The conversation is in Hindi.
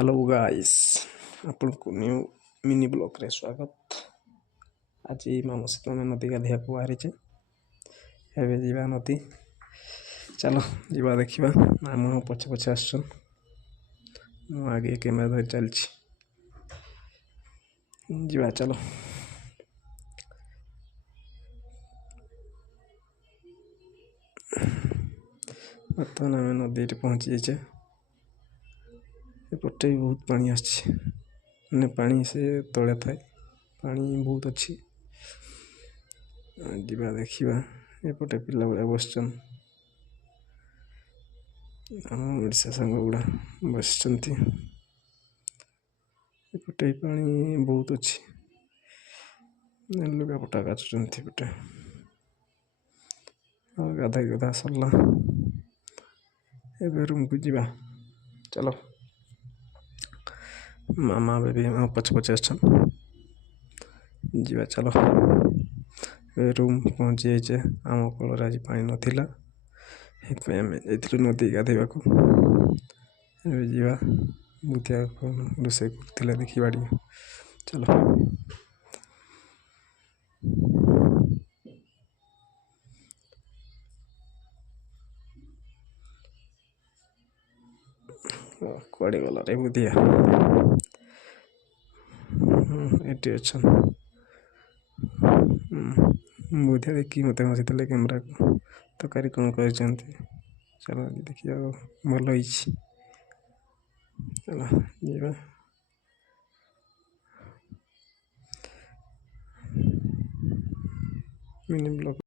हेलो गाइस आपन को न्यू मिनी ब्लॉग रे स्वागत। आज मानसिक में नदी गाधिया को बाहरी एवं जीवा नदी चलो जीवा देखा आम पछे पछे आसन आगे कैमेरा धरी चलची जीवा चलो। बर्तमान आम नदी पहुँची जाइए। एपटे भी बहुत पानी आने पानी से तले थाए पानी बहुत अच्छी जीवा देखा। एपटे पिला गुड़ा बसन ओडिशा सांग गुड़ा बसते एपटे पानी बहुत अच्छी लुगापटा काचुंट पटे गाधा गाधा सरला एवं रूम को जीवा चलो। मामा बेबी पछे पछे जीवा चलो रूम पहुँची जाइए। आम कलर आज पा नाला नदी गाधेवा को जीवा बुतिया रोसे कर देखा चलो। कुआड़े गला रे बुधिया ये अच्छा बुधिया देखिए मत हसी कैमेरा को तकारी कौन कर चलो देखिए भल चलो जीवा मिनी ब्लॉग।